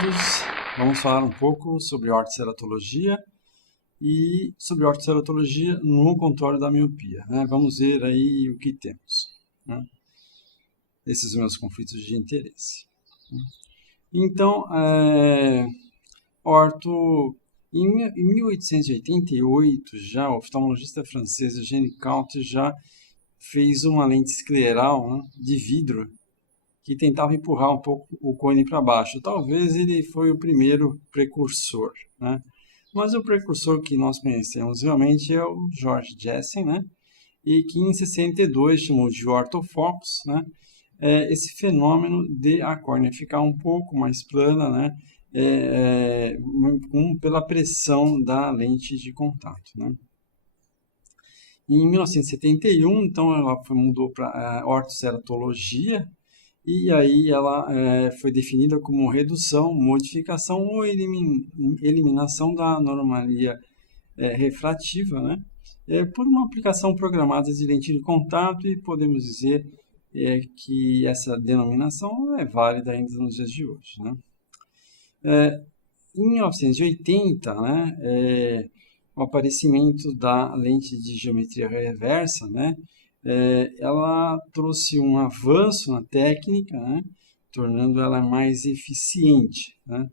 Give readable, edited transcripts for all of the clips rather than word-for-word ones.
todos, vamos falar um pouco sobre ortoceratologia e sobre ortoceratologia no controle da miopia, né? Vamos ver aí o que temos, né? Esses meus conflitos de interesse. Então, em 1888, já o oftalmologista francês Eugène Count já fez uma lente escleral, né, de vidro, que tentava empurrar um pouco o cone para baixo. Talvez ele foi o primeiro precursor, né? Mas o precursor que nós conhecemos realmente é o George Jessen, né? E que em 62 chamou de ortofocus, né? Esse fenômeno de a córnea ficar um pouco mais plana, né? Pela pressão da lente de contato, né? Em 1971, então, ela mudou para ortoceratologia, e aí ela foi definida como redução, modificação ou eliminação da anomalia refrativa, né? Por uma aplicação programada de lente de contato, e podemos dizer que essa denominação é válida ainda nos dias de hoje, né? Em 1980, né, o aparecimento da lente de geometria reversa, né, ela trouxe um avanço na técnica, né, tornando ela mais eficiente, né?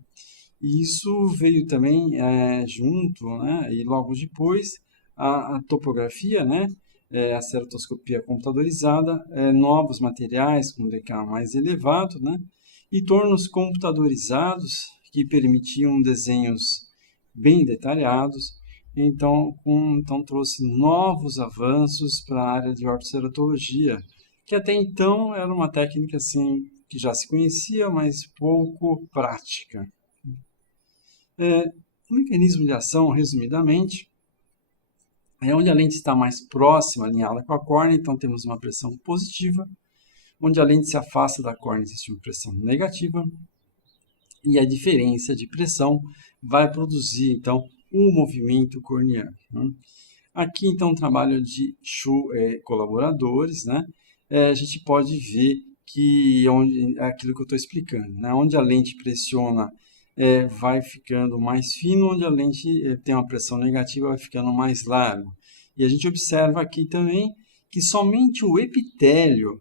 E isso veio também junto, né, e logo depois a topografia, né, a ceratoscopia computadorizada, novos materiais com DK mais elevado, né, e tornos computadorizados que permitiam desenhos bem detalhados. Então trouxe novos avanços para a área de ortoceratologia, que até então era uma técnica assim, que já se conhecia, mas pouco prática. O mecanismo de ação, resumidamente, é onde a lente está mais próxima, alinhada com a córnea, então temos uma pressão positiva. Onde a lente se afasta da córnea, existe uma pressão negativa. E a diferença de pressão vai produzir, então, o movimento corneano, né? Aqui, então, um trabalho de colaboradores, né? A gente pode ver que aquilo que eu estou explicando, né? Onde a lente pressiona vai ficando mais fino, onde a lente tem uma pressão negativa vai ficando mais largo. E a gente observa aqui também que somente o epitélio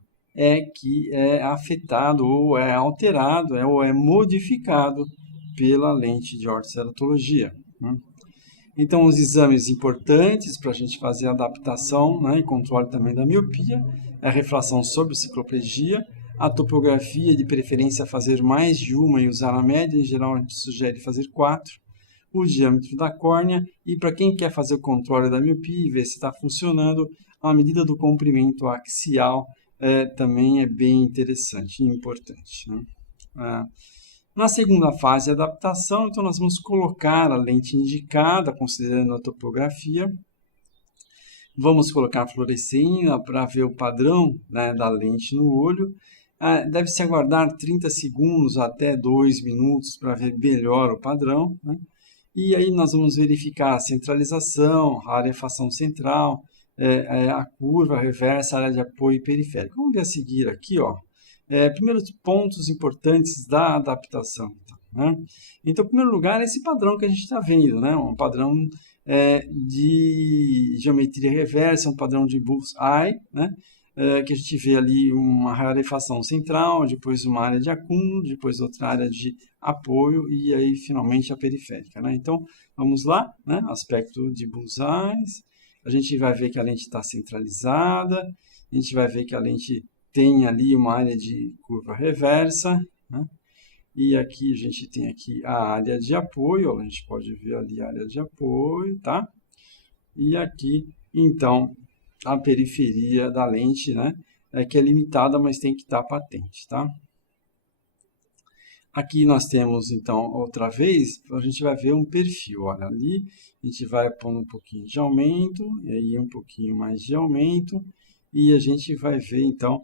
que é afetado ou é alterado ou é modificado pela lente de ortoceratologia, né? Então, os exames importantes para a gente fazer a adaptação, né, e controle também da miopia, é a refração sobre cicloplegia, a topografia, de preferência fazer mais de uma e usar a média, em geral a gente sugere fazer 4, o diâmetro da córnea, e para quem quer fazer o controle da miopia e ver se está funcionando, a medida do comprimento axial também é bem interessante e importante, né? Na segunda fase de adaptação, então nós vamos colocar a lente indicada, considerando a topografia. Vamos colocar a fluorescina para ver o padrão, né, da lente no olho. Deve-se aguardar 30 segundos até 2 minutos para ver melhor o padrão, né? E aí nós vamos verificar a centralização, a rarefação central, a curva reversa, a área de apoio periférico. Vamos ver a seguir aqui, ó. Primeiros pontos importantes da adaptação, né? Então, em primeiro lugar, esse padrão que a gente está vendo, né? Um padrão de geometria reversa, um padrão de bullseye, né? Que a gente vê ali uma rarefação central, depois uma área de acúmulo, depois outra área de apoio e aí finalmente a periférica, né? Então, vamos lá, né? Aspecto de bullseyes, a gente vai ver que a lente está centralizada, a gente vai ver que a lente tem ali uma área de curva reversa, né? E aqui a gente tem aqui a área de apoio, ó, a gente pode ver ali a área de apoio, tá? E aqui, então, a periferia da lente, né? Que é limitada, mas tem que estar patente, tá? Aqui nós temos, então, outra vez, a gente vai ver um perfil, olha ali, a gente vai pondo um pouquinho de aumento, e aí um pouquinho mais de aumento, e a gente vai ver, então,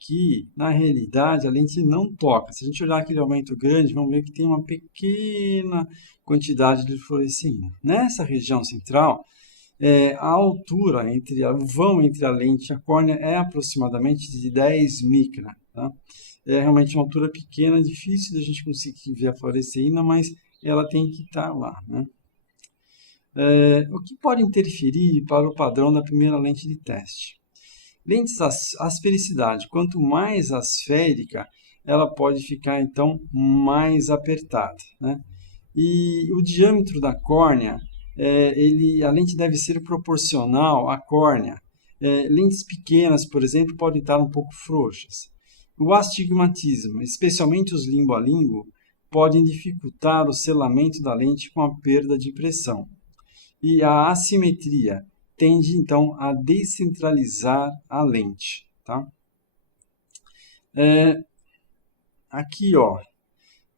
que, na realidade, a lente não toca. Se a gente olhar aquele aumento grande, vamos ver que tem uma pequena quantidade de fluorescina. Nessa região central, a altura, o vão entre a lente e a córnea é aproximadamente de 10 micra, tá? é realmente uma altura pequena, difícil de a gente conseguir ver a fluoresceína, mas ela tem que estar lá, né? O que pode interferir para o padrão da primeira lente de teste? Lentes asfericidade, quanto mais asférica, ela pode ficar, então, mais apertada, né? E o diâmetro da córnea, a lente deve ser proporcional à córnea. Lentes pequenas, por exemplo, podem estar um pouco frouxas. O astigmatismo, especialmente os limbo a limbo, podem dificultar o selamento da lente com a perda de pressão. E a assimetria tende, então, a descentralizar a lente, tá? Aqui, ó,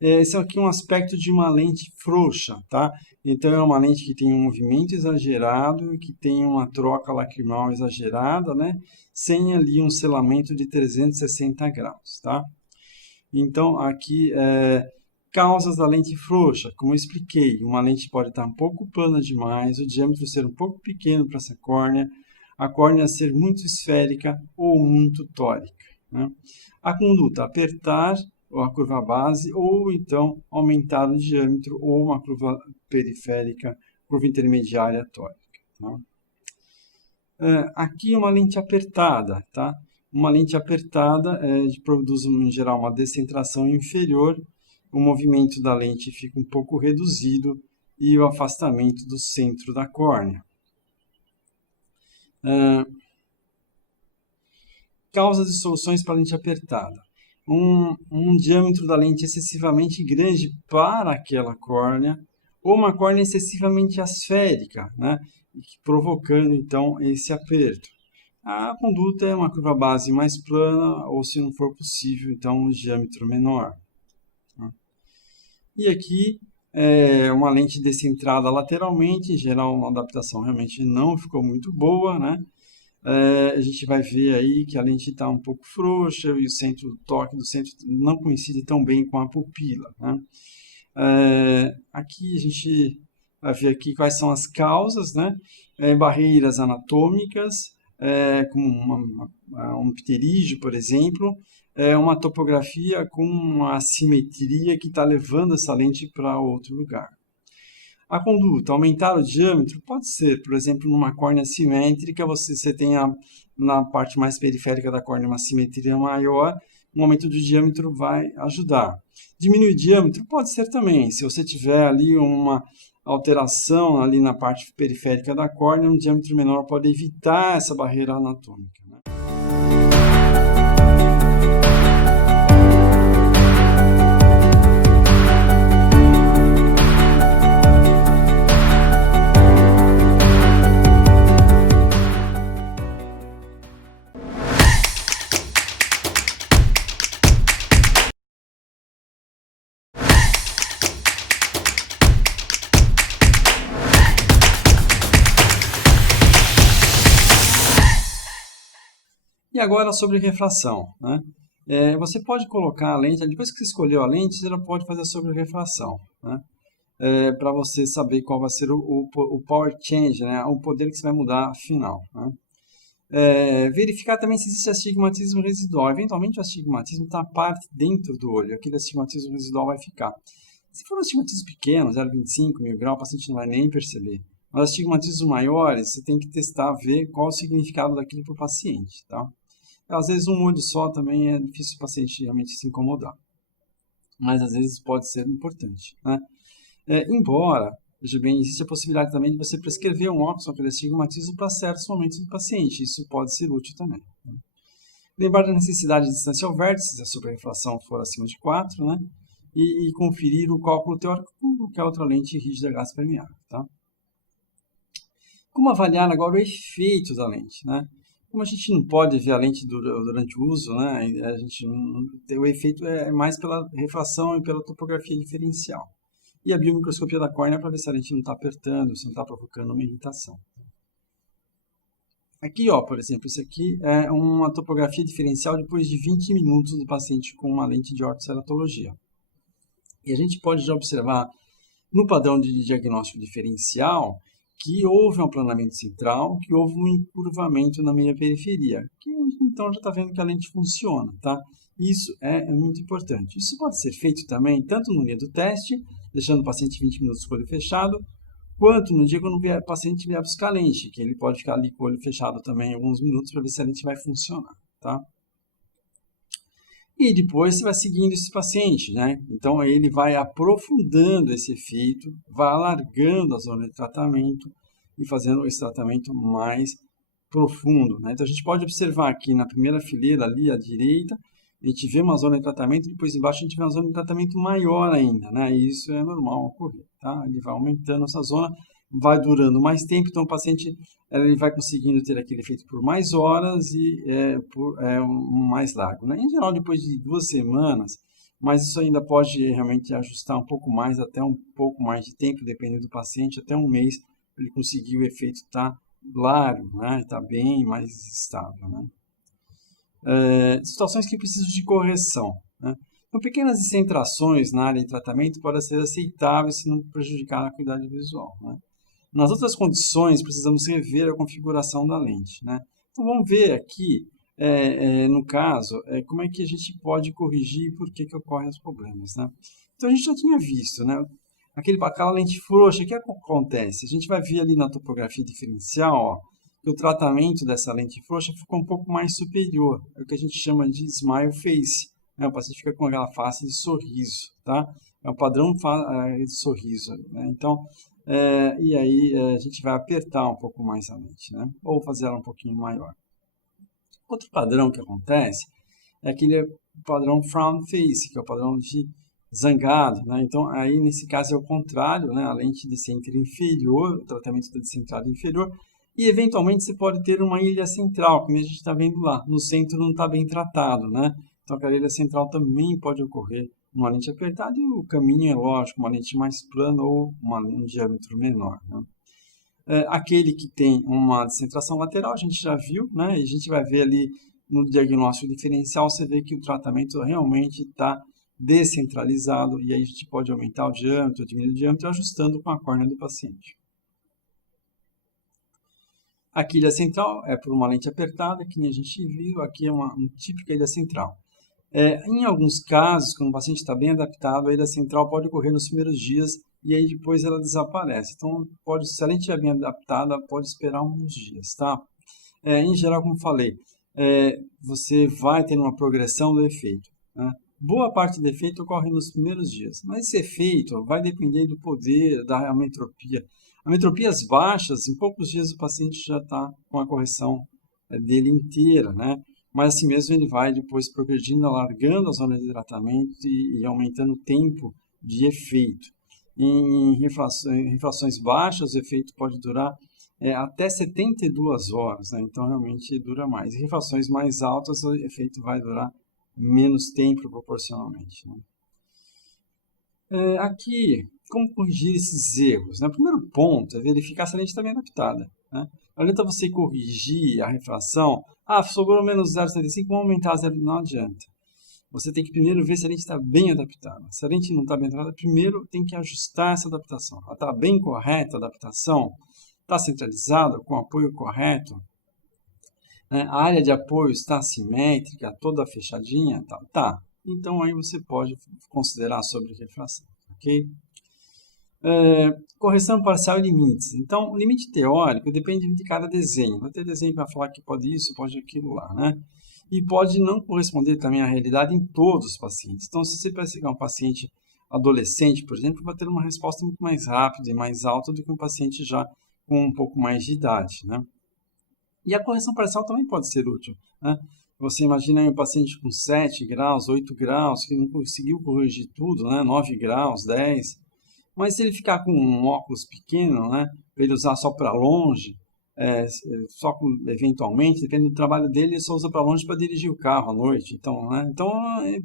esse aqui é um aspecto de uma lente frouxa, tá? Então, é uma lente que tem um movimento exagerado, que tem uma troca lacrimal exagerada, né? Sem ali um selamento de 360 graus, tá? Então, aqui, causas da lente frouxa, como eu expliquei, uma lente pode estar um pouco plana demais, o diâmetro ser um pouco pequeno para essa córnea, a córnea ser muito esférica ou muito tórica, né? A conduta, apertar a curva base ou então aumentar o diâmetro ou uma curva periférica, curva intermediária tórica, tá? Aqui uma lente apertada, tá? Uma lente apertada produz, em geral, uma descentração inferior, o movimento da lente fica um pouco reduzido e o afastamento do centro da córnea. Causas e soluções para a lente apertada. Um diâmetro da lente excessivamente grande para aquela córnea, ou uma córnea excessivamente asférica, né? Provocando, então, esse aperto. A conduta é uma curva base mais plana, ou se não for possível, então, um diâmetro menor. E aqui, uma lente descentrada lateralmente, em geral, uma adaptação realmente não ficou muito boa, né? A gente vai ver aí que a lente está um pouco frouxa e o toque do centro não coincide tão bem com a pupila, né? Aqui a gente vai ver aqui quais são as causas, né? Barreiras anatômicas, como um pterígio, por exemplo, uma topografia com uma assimetria que está levando essa lente para outro lugar. A conduta, aumentar o diâmetro, pode ser, por exemplo, numa córnea simétrica, você tem na parte mais periférica da córnea uma simetria maior, um aumento do diâmetro vai ajudar. Diminuir o diâmetro pode ser também, se você tiver ali uma alteração ali na parte periférica da córnea, um diâmetro menor pode evitar essa barreira anatômica, né? E agora sobre refração, né? Você pode colocar a lente, depois que você escolheu a lente, você já pode fazer sobre refração, né? Para você saber qual vai ser o power change, né? O poder que você vai mudar final, né? Verificar também se existe astigmatismo residual. Eventualmente o astigmatismo está parte dentro do olho, aquele astigmatismo residual vai ficar. Se for um astigmatismo pequeno, 0,25 mil graus, o paciente não vai nem perceber. Mas astigmatismos maiores, você tem que testar, ver qual o significado daquilo para o paciente, tá? Às vezes um olho só também é difícil o paciente realmente se incomodar. Mas às vezes pode ser importante, né? Embora, veja bem, existe a possibilidade também de você prescrever um óculos com aquele astigmatismo para certos momentos do paciente. Isso pode ser útil também, né? Lembrar da necessidade de distância ao vértice, se a sobrarrefração for acima de 4, né? E conferir o cálculo teórico com qualquer outra lente rígida gás permeável, tá? Como avaliar agora o efeito da lente, né? Como a gente não pode ver a lente durante o uso, né? O efeito é mais pela refração e pela topografia diferencial. E a biomicroscopia da córnea para ver se a lente não está apertando, se não está provocando uma irritação. Aqui, ó, por exemplo, isso aqui é uma topografia diferencial depois de 20 minutos do paciente com uma lente de ortoceratologia. E a gente pode já observar no padrão de diagnóstico diferencial que houve um aplanamento central, que houve um encurvamento na meia periferia, que então já está vendo que a lente funciona, tá? Isso é muito importante. Isso pode ser feito também tanto no dia do teste, deixando o paciente 20 minutos com o olho fechado, quanto no dia quando o paciente vier buscar a lente, que ele pode ficar ali com o olho fechado também alguns minutos para ver se a lente vai funcionar, tá? E depois você vai seguindo esse paciente, né? Então aí ele vai aprofundando esse efeito, vai alargando a zona de tratamento e fazendo esse tratamento mais profundo, né? Então a gente pode observar aqui na primeira fileira ali à direita, a gente vê uma zona de tratamento, depois embaixo a gente vê uma zona de tratamento maior ainda, né? E isso é normal ocorrer, tá? Ele vai aumentando essa zona, vai durando mais tempo, então o paciente ele vai conseguindo ter aquele efeito por mais horas e mais largo, né? Em geral, depois de 2 semanas, mas isso ainda pode realmente ajustar um pouco mais, até um pouco mais de tempo, dependendo do paciente, até um mês, para ele conseguir o efeito estar largo, né? Está bem mais estável, né? Situações que precisam de correção, né? Então, pequenas descentrações na área de tratamento podem ser aceitáveis se não prejudicar a acuidade visual, né? Nas outras condições, precisamos rever a configuração da lente, né? Então, vamos ver aqui, no caso, como é que a gente pode corrigir e por que ocorrem os problemas, né? Então, a gente já tinha visto, né? Aquela lente frouxa, o que acontece? A gente vai ver ali na topografia diferencial, ó, que o tratamento dessa lente frouxa ficou um pouco mais superior. É o que a gente chama de smile face, né? O paciente fica com aquela face de sorriso, tá? É um padrão de sorriso, né? Então, e aí a gente vai apertar um pouco mais a lente, né? Ou fazer ela um pouquinho maior. Outro padrão que acontece é aquele padrão frown face, que é o padrão de zangado, né? Então, aí nesse caso é o contrário, né? A lente de centro inferior, o tratamento da descentrada inferior, e eventualmente você pode ter uma ilha central, como a gente está vendo lá. No centro não está bem tratado, né? Então, aquela ilha central também pode ocorrer uma lente apertada e o caminho é lógico, uma lente mais plana ou um diâmetro menor, né? Aquele que tem uma descentração lateral, a gente já viu, né? E a gente vai ver ali no diagnóstico diferencial, você vê que o tratamento realmente está descentralizado e aí a gente pode aumentar o diâmetro, diminuir o diâmetro, ajustando com a córnea do paciente. Aqui a ilha central é por uma lente apertada, que nem a gente viu, aqui é uma típica ilha central. Em alguns casos, quando o paciente está bem adaptado, a ilha central pode ocorrer nos primeiros dias e aí depois ela desaparece. Então, se a lente estiver bem adaptada, pode esperar uns dias, tá? Em geral, como falei, você vai ter uma progressão do efeito, né? Boa parte do efeito ocorre nos primeiros dias, mas esse efeito vai depender do poder da ametropia. Ametropias baixas, em poucos dias o paciente já está com a correção dele inteira, né? Mas assim mesmo ele vai depois progredindo, alargando a zona de tratamento e aumentando o tempo de efeito. Em refrações baixas, o efeito pode durar até 72 horas, né? Então realmente dura mais. Em refrações mais altas, o efeito vai durar menos tempo proporcionalmente, né? Aqui, como corrigir esses erros, né? O primeiro ponto é verificar se a lente está bem adaptada, né? Não adianta você corrigir a refração, sobrou menos 0,75, vamos aumentar a 0, não adianta. Você tem que primeiro ver se a lente está bem adaptada. Se a lente não está bem adaptada, primeiro tem que ajustar essa adaptação. Ela está bem correta a adaptação? Está centralizada, com o apoio correto? A área de apoio está simétrica, toda fechadinha? Tá. Então, aí você pode considerar sobre refração, ok? Correção parcial e limites. Então, o limite teórico depende de cada desenho. Vai ter desenho que vai falar que pode isso, pode aquilo lá, né? E pode não corresponder também à realidade em todos os pacientes. Então, se você pegar um paciente adolescente, por exemplo, vai ter uma resposta muito mais rápida e mais alta do que um paciente já com um pouco mais de idade, né? E a correção parcial também pode ser útil, né? Você imagina aí um paciente com 7 graus, 8 graus, que não conseguiu corrigir tudo, né? 9 graus, 10. Mas se ele ficar com um óculos pequeno, né? Para ele usar só para longe, eventualmente, depende do trabalho dele, ele só usa para longe para dirigir o carro à noite. Então, né? Então,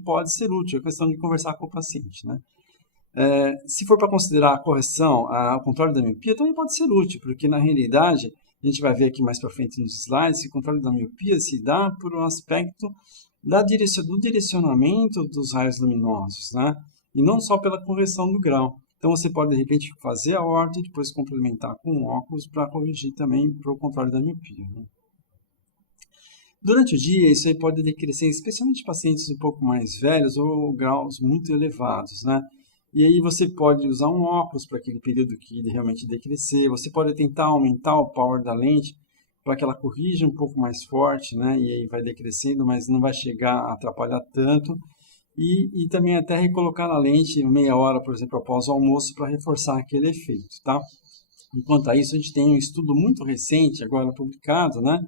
pode ser útil, é questão de conversar com o paciente, né? Se for para considerar a correção, o controle da miopia, também pode ser útil, porque na realidade, a gente vai ver aqui mais para frente nos slides, que o controle da miopia se dá por um aspecto do direcionamento dos raios luminosos, né? E não só pela correção do grau. Então, você pode, de repente, fazer a horta e depois complementar com óculos para corrigir também para o controle da miopia, né? Durante o dia, isso aí pode decrescer, especialmente em pacientes um pouco mais velhos ou graus muito elevados, né? E aí você pode usar um óculos para aquele período que ele realmente decrescer. Você pode tentar aumentar o power da lente para que ela corrija um pouco mais forte, né? E aí vai decrescendo, mas não vai chegar a atrapalhar tanto. E também até recolocar a lente meia hora, por exemplo, após o almoço para reforçar aquele efeito, tá? Enquanto a isso, a gente tem um estudo muito recente, agora publicado, né?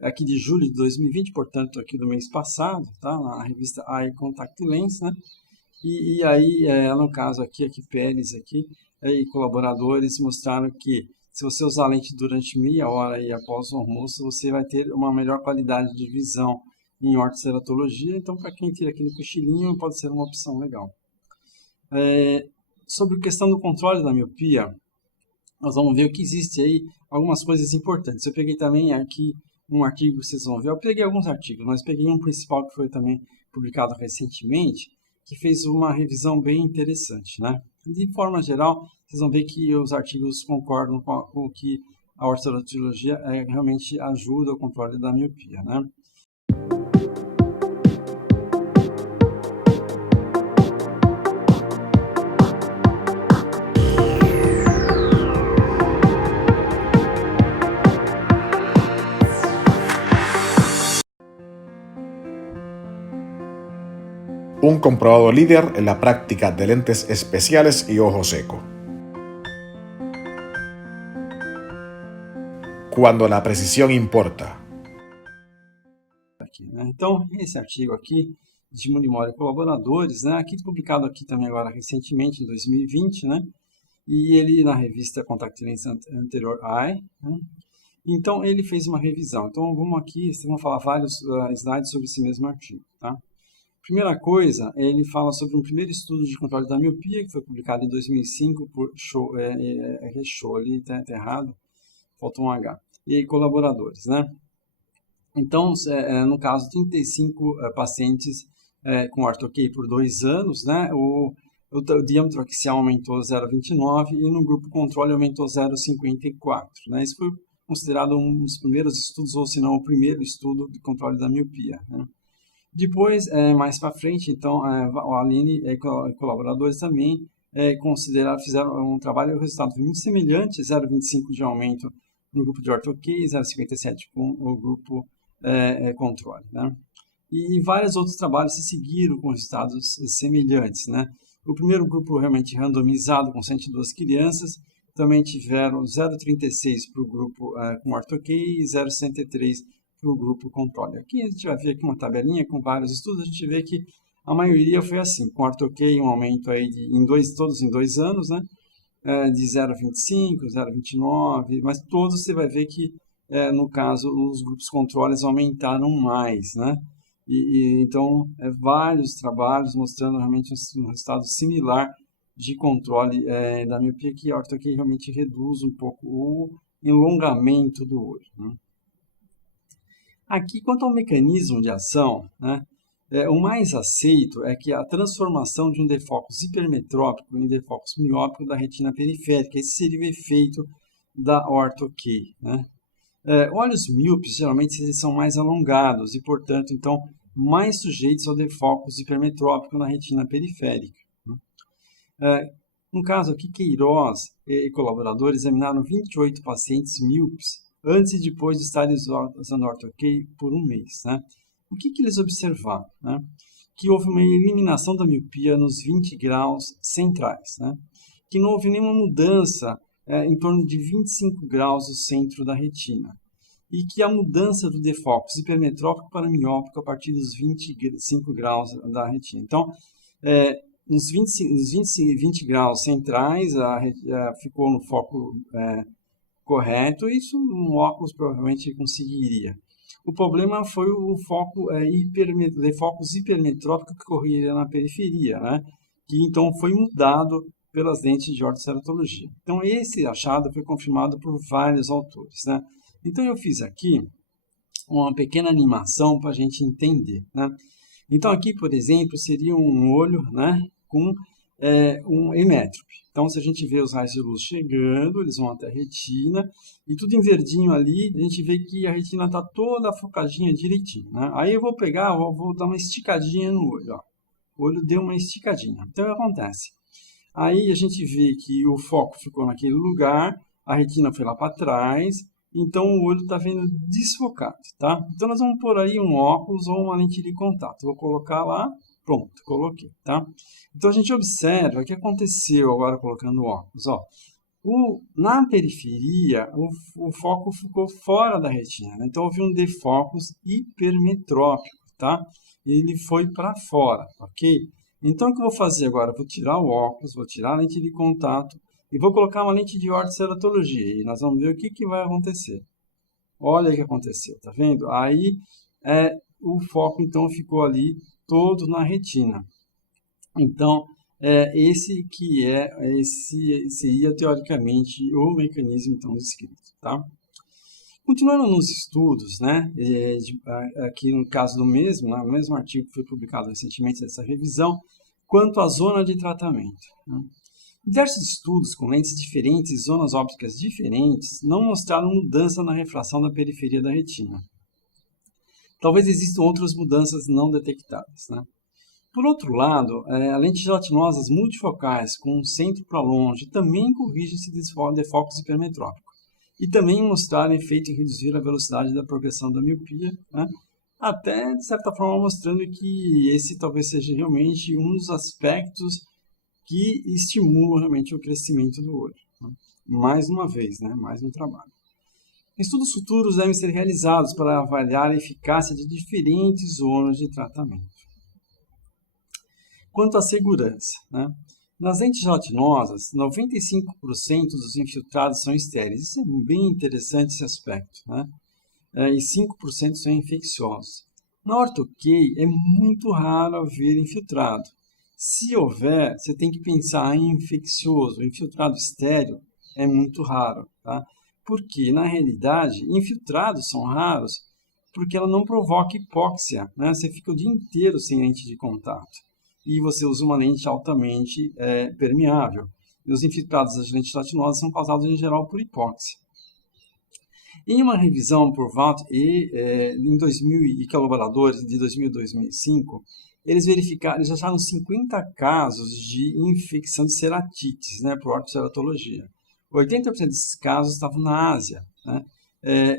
Aqui de julho de 2020, portanto, aqui do mês passado, tá? Na revista Eye Contact Lens, né? E aí, no caso aqui Pérez aqui, e colaboradores mostraram que se você usar a lente durante meia hora e após o almoço, você vai ter uma melhor qualidade de visão em ortoceratologia. Então, para quem tira aquele cochilinho, pode ser uma opção legal. Sobre a questão do controle da miopia, nós vamos ver o que existe aí, algumas coisas importantes. Eu peguei também aqui um artigo que vocês vão ver. Eu peguei alguns artigos, mas peguei um principal que foi também publicado recentemente, que fez uma revisão bem interessante, né? De forma geral, vocês vão ver que os artigos concordam com que a ortoceratologia realmente ajuda o controle da miopia, né? Un comprobado líder en la práctica de lentes especiales y ojo seco. Cuando la precisión importa. Aqui, né? Então, esse artigo aqui, de Mulimori e colaboradores, né? Aqui publicado aqui também agora recentemente, em 2020, né? E ele na revista Contact Lens Anterior Eye, né? Então, ele fez uma revisão. Então, vamos aqui, vamos falar vários slides sobre esse mesmo artigo, tá? Primeira coisa, ele fala sobre um primeiro estudo de controle da miopia, que foi publicado em 2005 por ali está errado, faltou um H, e colaboradores, né? Então, no caso, 35 pacientes com ortoquei por 2 anos, né? O diâmetro axial aumentou 0,29 e no grupo controle aumentou 0,54, né? Isso foi considerado um dos primeiros estudos, ou se não o primeiro estudo de controle da miopia, né? Depois, mais para frente, então, o Aline e colaboradores também fizeram um trabalho, o resultado foi muito semelhante, 0,25 de aumento no grupo de ortoquei, 0,57 com o grupo controle, né? E vários outros trabalhos se seguiram com resultados semelhantes, né? O primeiro grupo realmente randomizado com 102 crianças, também tiveram 0,36 para o grupo com ortoquei e 0,63 para o grupo controle. Aqui a gente vai ver aqui uma tabelinha com vários estudos, a gente vê que a maioria foi assim, com ortoquei um aumento aí todos em 2 anos, né? De 0,25, 0,29, mas todos você vai ver que, no caso, os grupos controles aumentaram mais, né? Então, vários trabalhos mostrando realmente um resultado similar de controle da miopia, que a ortoquei realmente reduz um pouco o alongamento do olho, né? Aqui, quanto ao mecanismo de ação, né, o mais aceito é que a transformação de um defocus hipermetrópico em defocus miópico da retina periférica, esse seria o efeito da ortoquei, né? Olhos míopes, geralmente, eles são mais alongados e, portanto, então, mais sujeitos ao defocus hipermetrópico na retina periférica, né? No caso aqui, Queiroz e colaboradores examinaram 28 pacientes míopes antes e depois de estarem usando ortoquei por um mês, né? O que eles observaram, né? Que houve uma eliminação da miopia nos 20 graus centrais, né? Que não houve nenhuma mudança em torno de 25 graus no centro da retina. E que a mudança do defocus hipermetrópico para miópico a partir dos 25 graus da retina. Então, nos 20 graus centrais, ficou no foco correto, isso um óculos provavelmente conseguiria. O problema foi o foco defocus hipermetrópico que corria na periferia, né? Que então foi mudado pelas lentes de ortoceratologia. Então esse achado foi confirmado por vários autores, né? Então eu fiz aqui uma pequena animação para a gente entender, né? Então aqui, por exemplo, seria um olho, né, com um emétrope. Então, se a gente vê os raios de luz chegando, eles vão até a retina, e tudo em verdinho ali, a gente vê que a retina está toda focadinha direitinho, né? Aí eu vou pegar, vou dar uma esticadinha no olho, ó. O olho deu uma esticadinha. Então, o que acontece? Aí a gente vê que o foco ficou naquele lugar, a retina foi lá para trás, então o olho está vendo desfocado, tá? Então nós vamos pôr aí um óculos ou uma lente de contato. Vou colocar lá, pronto, coloquei, tá? Então a gente observa o que aconteceu agora colocando o óculos, ó. Na periferia, o foco ficou fora da retina, né? Então houve um defocus hipermetrópico, tá? Ele foi para fora, ok? Então, o que eu vou fazer agora? Vou tirar o óculos, vou tirar a lente de contato e vou colocar uma lente de ortoceratologia. E nós vamos ver o que vai acontecer. Olha o que aconteceu, tá vendo? Aí, o foco, então, ficou ali todo na retina. Então, esse seria, teoricamente, o mecanismo, então, descrito, tá? Continuando nos estudos, né, aqui no caso do mesmo artigo que foi publicado recentemente nessa revisão, quanto à zona de tratamento. Né? Diversos estudos com lentes diferentes e zonas ópticas diferentes não mostraram mudança na refração da periferia da retina. Talvez existam outras mudanças não detectadas. Né? Por outro lado, lentes gelatinosas multifocais com um centro para longe também corrigem esse defocus hipermetrópico. E também mostraram efeito em reduzir a velocidade da progressão da miopia, né? Até, de certa forma, mostrando que esse talvez seja realmente um dos aspectos que estimulam realmente o crescimento do olho. Né? Mais uma vez, né? Mais um trabalho. Estudos futuros devem ser realizados para avaliar a eficácia de diferentes zonas de tratamento. Quanto à segurança, né? Nas lentes gelatinosas, 95% dos infiltrados são estéreis. Isso é bem interessante esse aspecto, né? E 5% são infecciosos. Na ortho-K é muito raro haver infiltrado. Se houver, você tem que pensar em infeccioso. Infiltrado estéreo é muito raro, tá? Porque, na realidade, infiltrados são raros porque ela não provoca hipóxia, né? Você fica o dia inteiro sem lente de contato. E você usa uma lente altamente permeável. E os infiltrados das lentes gelatinosas são causados, em geral, por hipóxia. Em uma revisão por Valt em 2000 e colaboradores de 2000 e 2005, eles acharam 50 casos de infecção de ceratites, né, por ortoceratologia. 80% desses casos estavam na Ásia, né?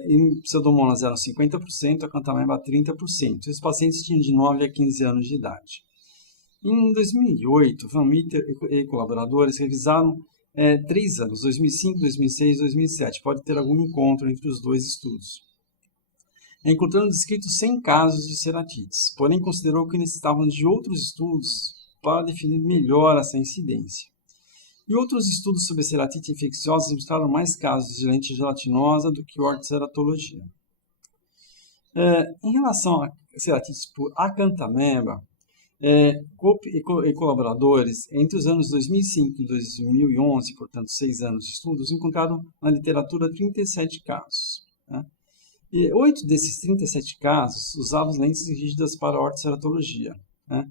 Em Pseudomonas eram 50%, Acanthomeba 30%. E os pacientes tinham de 9 a 15 anos de idade. Em 2008, Van Meter e colaboradores revisaram 3 anos, 2005, 2006 e 2007. Pode ter algum encontro entre os dois estudos. Encontrando descritos 100 casos de ceratites, porém considerou que necessitavam de outros estudos para definir melhor essa incidência. E outros estudos sobre ceratite infecciosa mostraram mais casos de lente gelatinosa do que ortoceratologia. Em relação a ceratites por Acanthomeba, Cope e colaboradores, entre os anos 2005 e 2011, portanto 6 anos de estudos, encontraram na literatura 37 casos. Né? E 8 desses 37 casos usavam lentes rígidas para ortoceratologia. Né?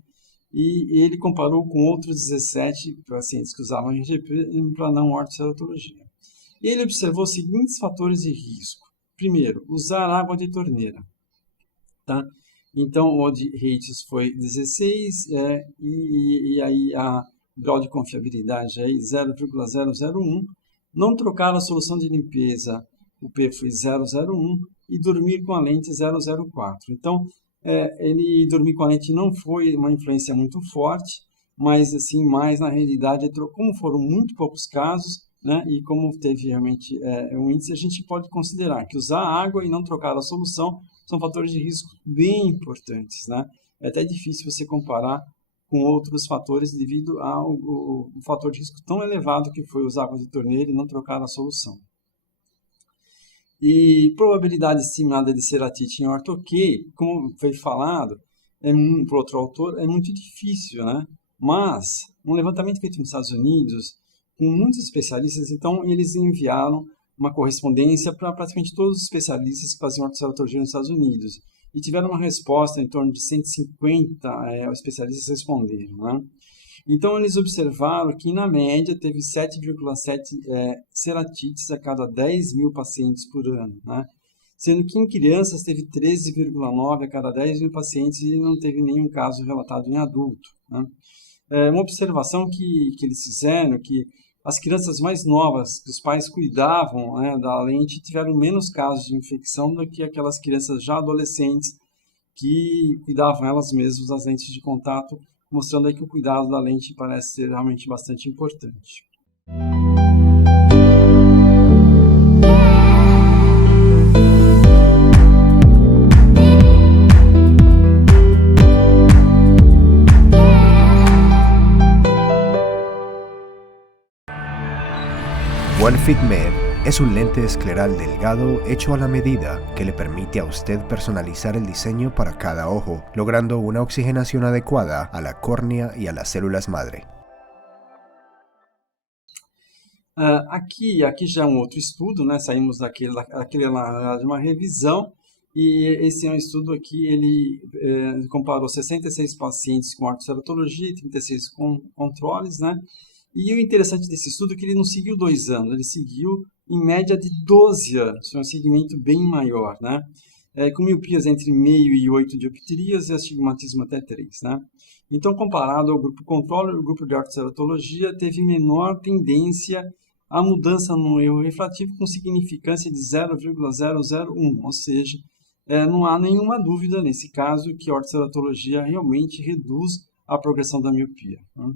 E ele comparou com outros 17 pacientes que usavam RGP para não ortoceratologia. Ele observou os seguintes fatores de risco. Primeiro, usar água de torneira. Tá? Então, o odd rates foi 16 e aí a grau de confiabilidade é 0,001. Não trocar a solução de limpeza, o P foi 0,01 e dormir com a lente 0,04. Então, ele dormir com a lente não foi uma influência muito forte, mas assim, mais na realidade, como foram muito poucos casos, né, e como teve realmente um índice, a gente pode considerar que usar água e não trocar a solução são fatores de risco bem importantes, né? É até difícil você comparar com outros fatores devido ao fator de risco tão elevado que foi usar água de torneira e não trocar a solução. E probabilidade estimada de ceratite em ortho-K, como foi falado por outro autor, é muito difícil, né? Mas um levantamento feito nos Estados Unidos, com muitos especialistas, então eles enviaram uma correspondência para praticamente todos os especialistas que faziam ortoceratologia nos Estados Unidos. E tiveram uma resposta em torno de 150 especialistas responderam. Né? Então, eles observaram que, na média, teve 7,7 ceratites a cada 10 mil pacientes por ano, né? Sendo que em crianças teve 13,9 a cada 10 mil pacientes e não teve nenhum caso relatado em adulto, né? Uma observação que eles fizeram, que as crianças mais novas, que os pais cuidavam, né, da lente, tiveram menos casos de infecção do que aquelas crianças já adolescentes que cuidavam elas mesmas das lentes de contato, mostrando aí que o cuidado da lente parece ser realmente bastante importante. OneFit Med es un lente escleral delgado hecho a la medida que le permite a usted personalizar el diseño para cada ojo, logrando una oxigenación adecuada a la córnea y a las células madre. Aqui já é um outro estudo, né? Saímos daquele lá de uma revisão, e esse é um estudo aqui, ele comparou 66 pacientes com ortoceratologia e 36 com controles, né? E o interessante desse estudo é que ele não seguiu 2 anos, ele seguiu em média de 12 anos, é um segmento bem maior, né? Com miopias entre meio e 8 dioptrias e astigmatismo até 3, né? Então, comparado ao grupo controle, o grupo de ortoceratologia teve menor tendência à mudança no erro refrativo com significância de 0,001, ou seja, não há nenhuma dúvida nesse caso que a ortoceratologia realmente reduz a progressão da miopia, né?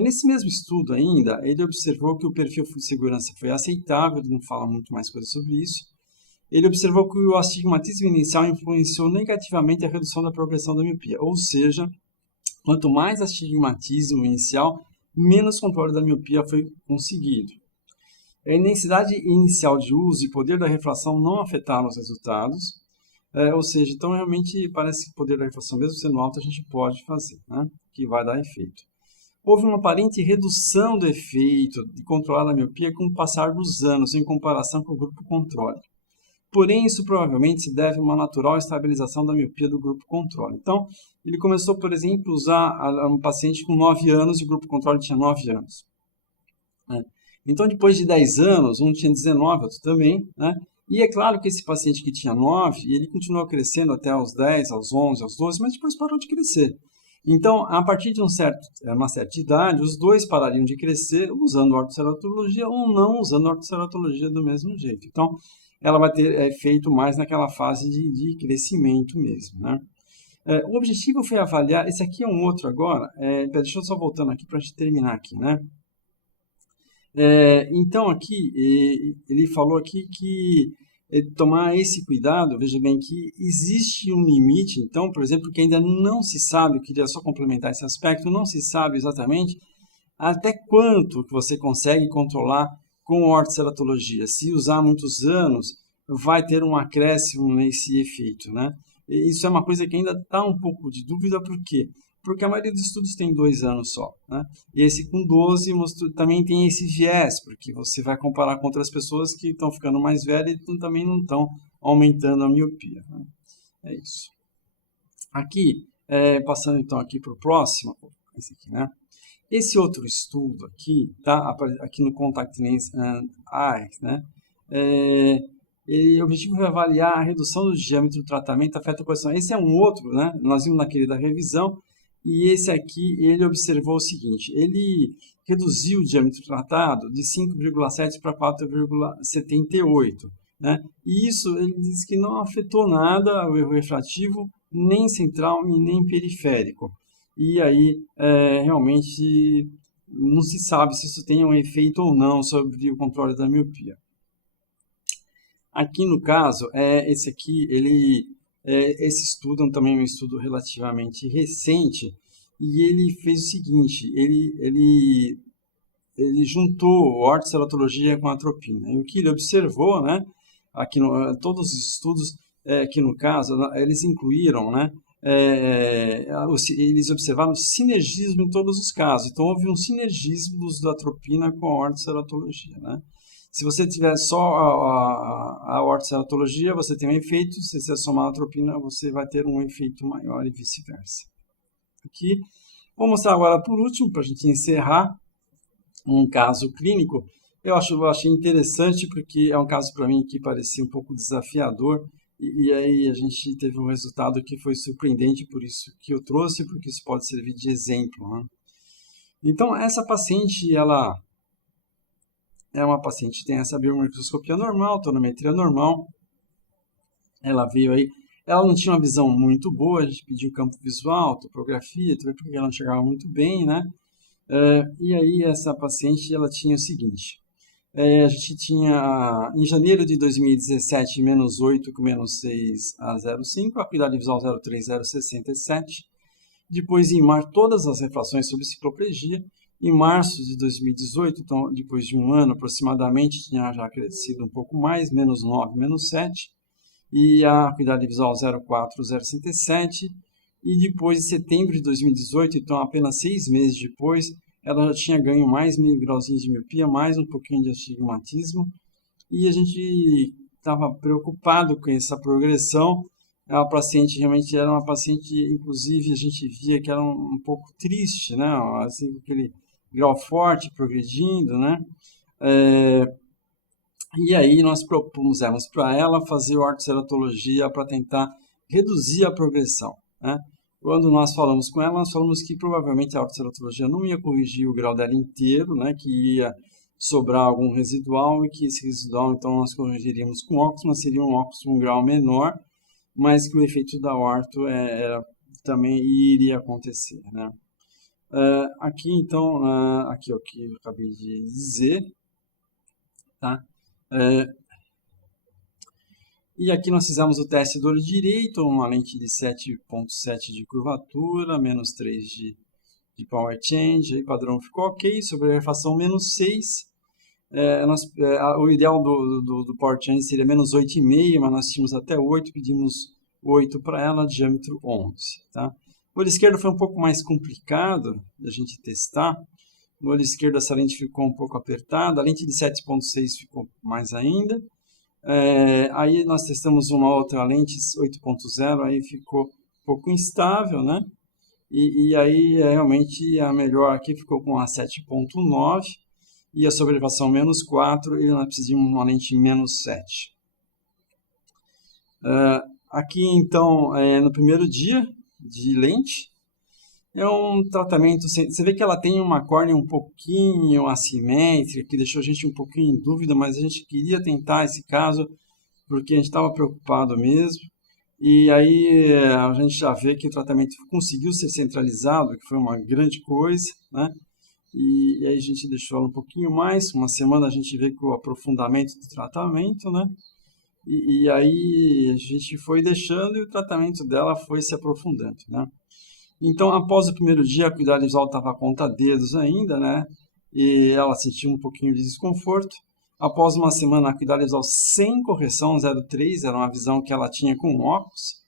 Nesse mesmo estudo ainda, ele observou que o perfil de segurança foi aceitável, ele não fala muito mais coisas sobre isso. Ele observou que o astigmatismo inicial influenciou negativamente a redução da progressão da miopia, ou seja, quanto mais astigmatismo inicial, menos controle da miopia foi conseguido. A intensidade inicial de uso e poder da refração não afetaram os resultados, ou seja, então realmente parece que o poder da refração, mesmo sendo alto, a gente pode fazer, né, que vai dar efeito. Houve uma aparente redução do efeito de controlar a miopia com o passar dos anos, em comparação com o grupo controle. Porém, isso provavelmente se deve a uma natural estabilização da miopia do grupo controle. Então, ele começou, por exemplo, a usar um paciente com 9 anos e o grupo controle tinha 9 anos. Então, depois de 10 anos, um tinha 19, outro também, né? E é claro que esse paciente que tinha 9, ele continuou crescendo até aos 10, aos 11, aos 12, mas depois parou de crescer. Então, a partir de uma certa idade, os dois parariam de crescer usando ortoceratologia ou não usando ortoceratologia do mesmo jeito. Então, ela vai ter efeito mais naquela fase de crescimento mesmo, né? O objetivo foi avaliar, esse aqui é um outro agora, deixa eu só voltando aqui para a gente terminar aqui, né? Então, aqui, ele falou aqui que tomar esse cuidado, veja bem que existe um limite, então, por exemplo, que ainda não se sabe, eu queria só complementar esse aspecto, não se sabe exatamente até quanto que você consegue controlar com ortoceratologia. Se usar muitos anos, vai ter um acréscimo nesse efeito, né? E isso é uma coisa que ainda está um pouco de dúvida, por quê? Porque a maioria dos estudos tem 2 anos só, né? E esse com 12 também tem esse viés, porque você vai comparar com outras pessoas que estão ficando mais velhas e também não estão aumentando a miopia, né? É isso. Aqui, passando então aqui para o próximo, esse aqui, né? Esse outro estudo aqui, tá? Aqui no Contact Lens Eyes, né? O objetivo é avaliar a redução do diâmetro do tratamento afeta a correção. Esse é um outro, né? Nós vimos naquele da revisão. E esse aqui, ele observou o seguinte, ele reduziu o diâmetro tratado de 5,7 para 4,78, né? E isso, ele diz que não afetou nada o erro refrativo, nem central e nem periférico. E aí, realmente, não se sabe se isso tem um efeito ou não sobre o controle da miopia. Aqui no caso, esse aqui, esse estudo também é um estudo relativamente recente, e ele fez o seguinte, ele juntou ortoceratologia com atropina. E o que ele observou, né, aqui todos os estudos, aqui no caso, eles incluíram, né, eles observaram sinergismo em todos os casos. Então, houve um sinergismo do uso da atropina com a ortoceratologia, né? Se você tiver só a ortoceratologia, você tem um efeito. Se você somar a atropina, você vai ter um efeito maior e vice-versa. Aqui, Vou mostrar agora por último, para a gente encerrar, um caso clínico. Eu achei interessante porque é um caso para mim que parecia um pouco desafiador e aí a gente teve um resultado que foi surpreendente, por isso que eu trouxe, porque isso pode servir de exemplo, né? Então, essa paciente, ela é uma paciente que tem essa biomicroscopia normal, tonometria normal. Ela veio aí, ela não tinha uma visão muito boa, a gente pediu campo visual, topografia, porque ela não enxergava muito bem, né? E aí essa paciente, ela tinha o seguinte, a gente tinha, em janeiro de 2017, menos 8 com menos 6 a 0,5, acuidade visual 0,3067. Depois, em março, todas as refrações sobre cicloplegia. Em março de 2018, então, depois de um ano aproximadamente, tinha já crescido um pouco mais, menos 9, menos 7. E a acuidade visual 0,4067. E depois, em setembro de 2018, então apenas 6 meses depois, ela já tinha ganho mais meio grauzinho de miopia, mais um pouquinho de astigmatismo. E a gente estava preocupado com essa progressão. A paciente realmente era uma paciente, inclusive a gente via que era um pouco triste, né? Assim, aquele grau forte progredindo, né? E aí nós propusemos para ela fazer ortoceratologia para tentar reduzir a progressão, né? Quando nós falamos com ela, nós falamos que provavelmente a ortoceratologia não ia corrigir o grau dela inteiro, né? Que ia sobrar algum residual e que esse residual, então, nós corrigiríamos com óculos, mas seria um óculos com um grau menor, mas que o efeito da orto também iria acontecer, né? Aqui, então, aqui é o que eu acabei de dizer, tá? E aqui nós fizemos o teste do olho direito, uma lente de 7.7 de curvatura, menos 3 de power change, aí padrão ficou ok, sobre a refração menos 6. O ideal do power change seria menos 8,5, mas nós tínhamos até 8, pedimos 8 para ela, diâmetro 11. Tá? O olho esquerdo foi um pouco mais complicado da gente testar. No olho esquerdo essa lente ficou um pouco apertada, a lente de 7.6 ficou mais ainda. Aí nós testamos uma outra lente 8.0, aí ficou um pouco instável, né? E aí realmente a melhor aqui ficou com a 7.9 e a sobrelevação menos 4 e nós precisamos de uma lente menos 7. Aqui então, no primeiro dia de lente, é um tratamento, você vê que ela tem uma córnea um pouquinho assimétrica, que deixou a gente um pouquinho em dúvida, mas a gente queria tentar esse caso, porque a gente estava preocupado mesmo. E aí a gente já vê que o tratamento conseguiu ser centralizado, que foi uma grande coisa, né? E aí a gente deixou ela um pouquinho mais, uma semana a gente vê com o aprofundamento do tratamento, né? E aí a gente foi deixando e o tratamento dela foi se aprofundando, né? Então, após o primeiro dia, a acuidade visual estava a conta dedos ainda, né? E ela sentiu um pouquinho de desconforto. Após uma semana, a acuidade visual sem correção, 0,3, era uma visão que ela tinha com óculos.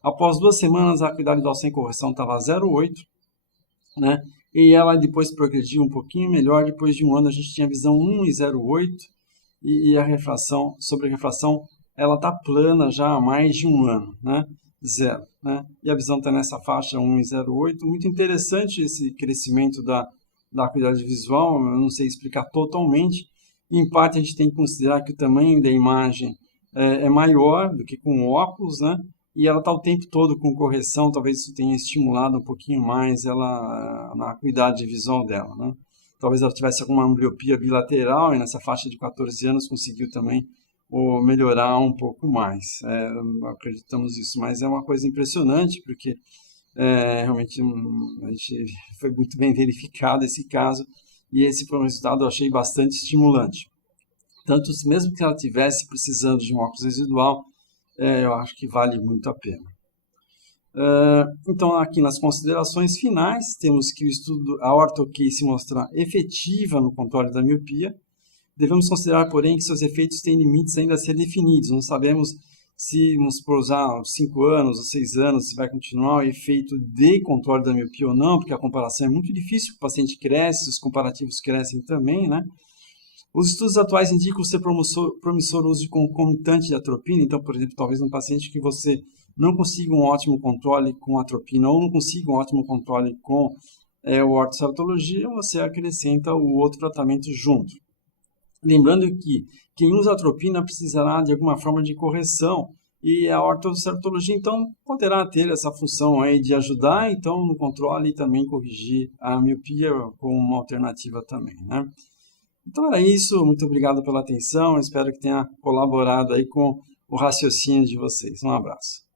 Após 2 semanas, a acuidade visual sem correção estava 0,8, né? E ela depois progrediu um pouquinho melhor. Depois de um ano, a gente tinha visão 1 e 0,8. E a refração, sobre a refração, ela está plana já há mais de um ano, né? 0, né? E a visão está nessa faixa 1,08. Muito interessante esse crescimento da acuidade visual, eu não sei explicar totalmente. Em parte, a gente tem que considerar que o tamanho da imagem é maior do que com óculos, né? E ela está o tempo todo com correção, talvez isso tenha estimulado um pouquinho mais ela na acuidade visual dela, né? Talvez ela tivesse alguma ambliopia bilateral e nessa faixa de 14 anos conseguiu também melhorar um pouco mais. Acreditamos isso, mas é uma coisa impressionante, porque realmente a gente foi muito bem verificado esse caso, e esse foi um resultado eu achei bastante estimulante. Tanto mesmo que ela estivesse precisando de um óculos residual, eu acho que vale muito a pena. Então, aqui nas considerações finais, temos que o estudo, a ortho-key se mostrar efetiva no controle da miopia. Devemos considerar, porém, que seus efeitos têm limites ainda a ser definidos. Não sabemos se, vamos usar 5 anos ou 6 anos, se vai continuar o efeito de controle da miopia ou não, porque a comparação é muito difícil, o paciente cresce, os comparativos crescem também, né? Os estudos atuais indicam ser promissor o uso de concomitante de atropina. Então, por exemplo, talvez um paciente que você não consiga um ótimo controle com atropina ou não consiga um ótimo controle com o ortoceratologia, você acrescenta o outro tratamento junto. Lembrando que quem usa atropina precisará de alguma forma de correção e a ortoceratologia então poderá ter essa função aí de ajudar então no controle e também corrigir a miopia como uma alternativa também, né? Então era isso, muito obrigado pela atenção, espero que tenha colaborado aí com o raciocínio de vocês. Um abraço.